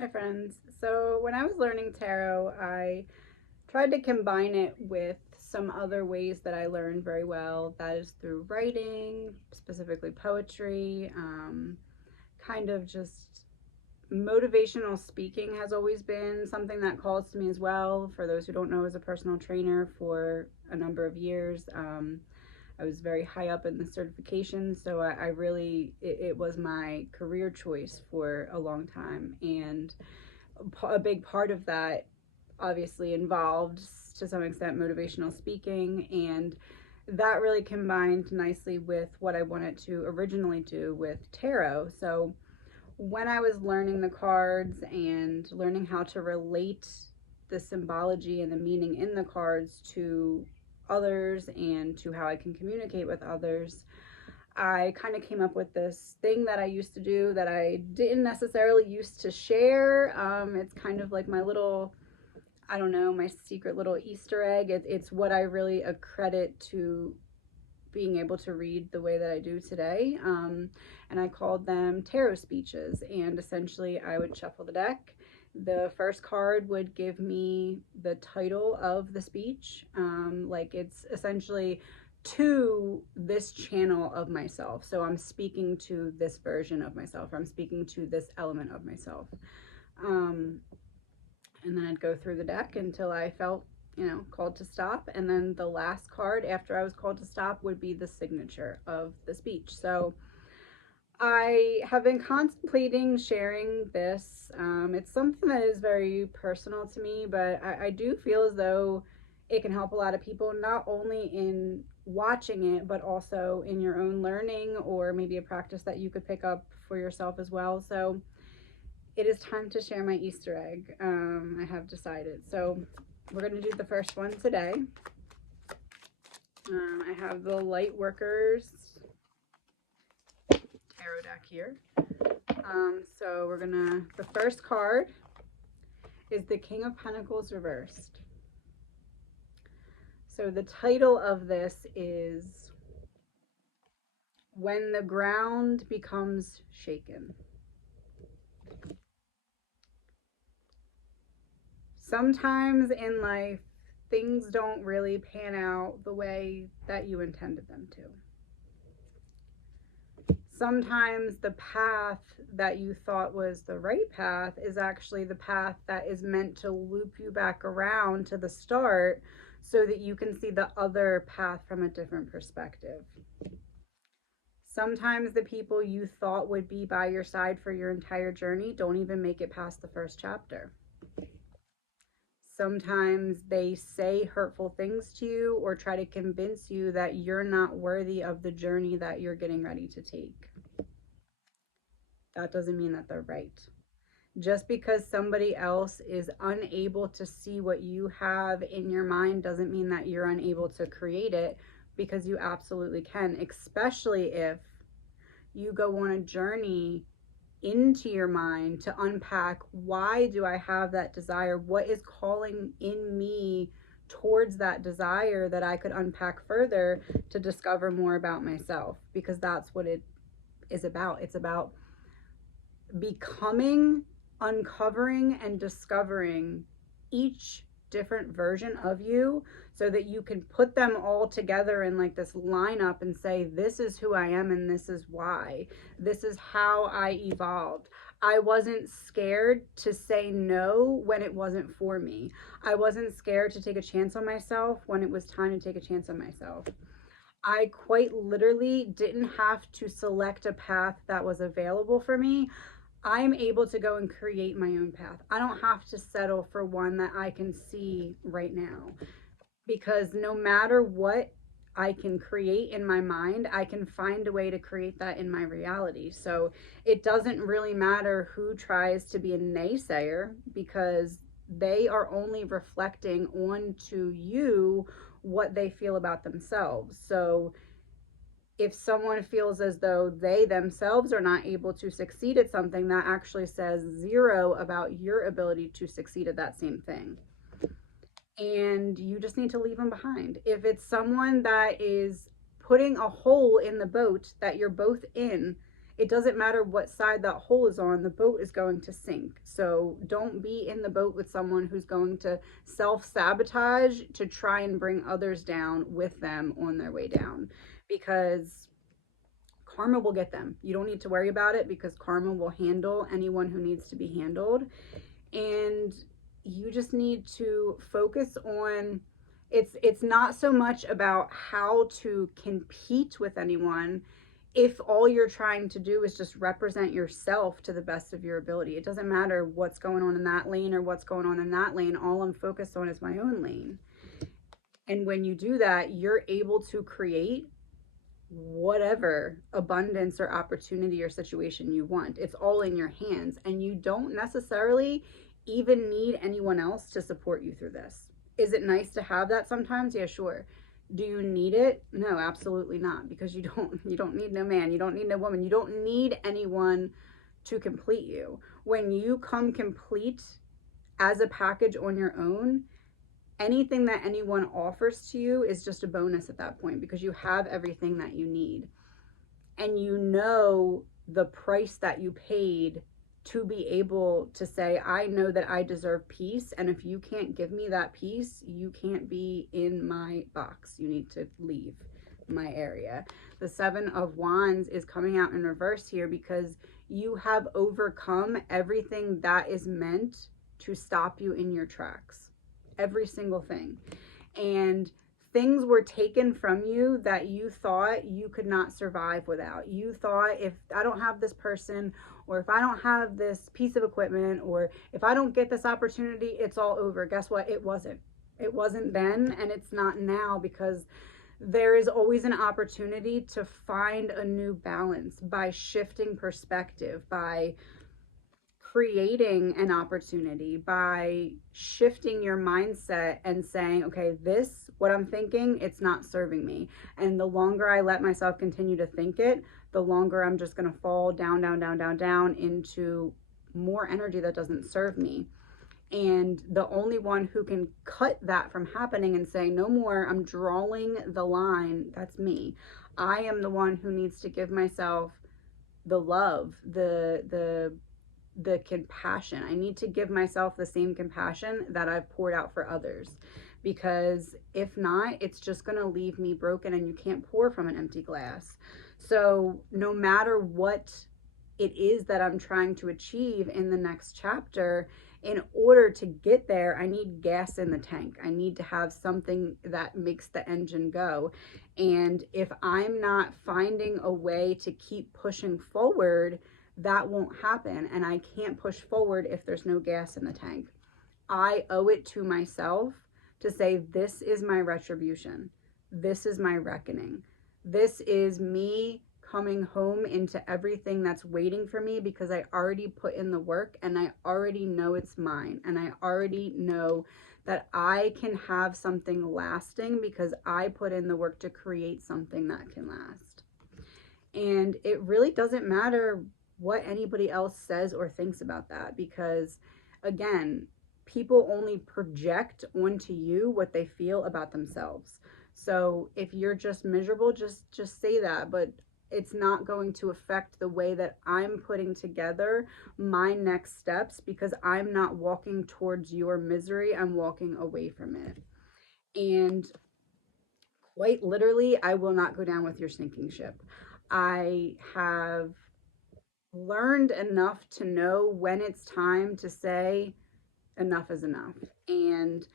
Hi friends. So when I was learning tarot, I tried to combine it with some other ways that I learned very well. That is through writing, specifically poetry, kind of just motivational speaking has always been something that calls to me as well. For those who don't know, as a personal trainer for a number of years, I was very high up in the certification, so I really, it was my career choice for a long time. And a big part of that obviously involved, to some extent, motivational speaking, and that really combined nicely with what I wanted to originally do with tarot. So when I was learning the cards and learning how to relate the symbology and the meaning in the cards to others and to how I can communicate with others, I kind of came up with this thing that I used to do that I didn't necessarily used to share. It's kind of like my little, I don't know, my secret little Easter egg. It's what I really accredit to being able to read the way that I do today. And I called them tarot speeches. And essentially, I would shuffle the deck. The first card would give me the title of the speech. Like it's essentially to this channel of myself. So I'm speaking to this version of myself, or I'm speaking to this element of myself. Um, and then I'd go through the deck until I felt, called to stop. And then the last card after I was called to stop would be the signature of the speech. So I have been contemplating sharing this. It's something that is very personal to me, but I do feel as though it can help a lot of people, not only in watching it, but also in your own learning, or maybe a practice that you could pick up for yourself as well. So it is time to share my Easter egg. I have decided. So we're going to do the first one today. I have the Light Workers tarot deck here. So we're gonna, the first card is the King of Pentacles reversed. So the title of this is When the Ground Becomes Shaken. Sometimes in life, things don't really pan out the way that you intended them to. Sometimes the path that you thought was the right path is actually the path that is meant to loop you back around to the start so that you can see the other path from a different perspective. Sometimes the people you thought would be by your side for your entire journey don't even make it past the first chapter. Sometimes they say hurtful things to you or try to convince you that you're not worthy of the journey that you're getting ready to take. That doesn't mean that they're right. Just because somebody else is unable to see what you have in your mind doesn't mean that you're unable to create it, because you absolutely can, especially if you go on a journey into your mind to unpack, why do I have that desire? What is calling in me towards that desire that I could unpack further to discover more about myself? Because that's what it is about. It's about becoming, uncovering, and discovering each different version of you so that you can put them all together in like this lineup and say, this is who I am and this is why. This is how I evolved. I wasn't scared to say no when it wasn't for me. I wasn't scared to take a chance on myself when it was time to take a chance on myself. I quite literally didn't have to select a path that was available for me. I'm able to go and create my own path. I don't have to settle for one that I can see right now, because no matter what I can create in my mind, I can find a way to create that in my reality. So it doesn't really matter who tries to be a naysayer, because they are only reflecting onto you what they feel about themselves. So if someone feels as though they themselves are not able to succeed at something, that actually says zero about your ability to succeed at that same thing. And you just need to leave them behind. If it's someone that is putting a hole in the boat that you're both in, it doesn't matter what side that hole is on, the boat is going to sink. So don't be in the boat with someone who's going to self-sabotage to try and bring others down with them on their way down, because karma will get them. You don't need to worry about it, because karma will handle anyone who needs to be handled. And you just need to focus on, it's not so much about how to compete with anyone. If all you're trying to do is just represent yourself to the best of your ability, it doesn't matter what's going on in that lane or what's going on in that lane. All I'm focused on is my own lane. And when you do that, you're able to create whatever abundance or opportunity or situation you want. It's all in your hands, and you don't necessarily even need anyone else to support you through this. Is it nice to have that sometimes? Yeah, sure. Do you need it? No, absolutely not, because you don't need no man, you don't need no woman, you don't need anyone to complete you. When you come complete as a package on your own, anything that anyone offers to you is just a bonus at that point, because you have everything that you need. And you know the price that you paid to be able to say, I know that I deserve peace, and if you can't give me that peace, you can't be in my box. You need to leave my area. The Seven of Wands is coming out in reverse here, because you have overcome everything that is meant to stop you in your tracks. Every single thing. And things were taken from you that you thought you could not survive without. You thought, if I don't have this person, or if I don't have this piece of equipment, or if I don't get this opportunity, it's all over. Guess what? It wasn't. It wasn't then, and it's not now, because there is always an opportunity to find a new balance by shifting perspective, by creating an opportunity, by shifting your mindset and saying, okay, this, what I'm thinking, it's not serving me. And the longer I let myself continue to think it, the longer I'm just going to fall down, down, down, down, down into more energy that doesn't serve me. And the only one who can cut that from happening and say, no more, I'm drawing the line, that's me. I am the one who needs to give myself the love, the compassion. I need to give myself the same compassion that I've poured out for others, because if not, it's just going to leave me broken, and you can't pour from an empty glass. So no matter what it is that I'm trying to achieve in the next chapter, in order to get there, I need gas in the tank. I need to have something that makes the engine go. And if I'm not finding a way to keep pushing forward, that won't happen. And I can't push forward if there's no gas in the tank. I owe it to myself to say, this is my retribution. This is my reckoning. This is me coming home into everything that's waiting for me, because I already put in the work, and I already know it's mine. And I already know that I can have something lasting, because I put in the work to create something that can last. And it really doesn't matter what anybody else says or thinks about that, because again, people only project onto you what they feel about themselves. So if you're just miserable, just say that, but it's not going to affect the way that I'm putting together my next steps, because I'm not walking towards your misery, I'm walking away from it. And quite literally, I will not go down with your sinking ship. I have learned enough to know when it's time to say enough is enough. And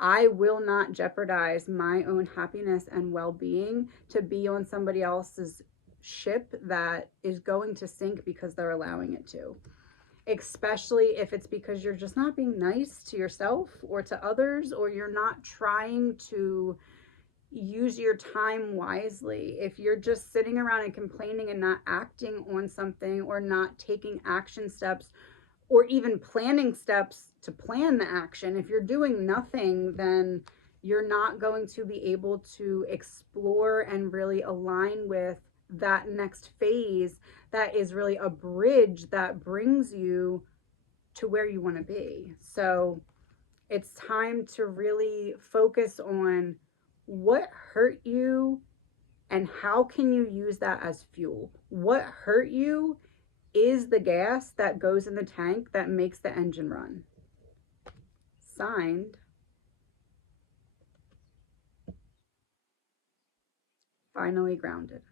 I will not jeopardize my own happiness and well-being to be on somebody else's ship that is going to sink because they're allowing it to. Especially if it's because you're just not being nice to yourself or to others, or you're not trying to use your time wisely. If you're just sitting around and complaining and not acting on something, or not taking action steps, or even planning steps to plan the action, if you're doing nothing, then you're not going to be able to explore and really align with that next phase that is really a bridge that brings you to where you want to be. So it's time to really focus on what hurt you And how can you use that as fuel? What hurt you is the gas that goes in the tank that makes the engine run. Signed, Finally Grounded.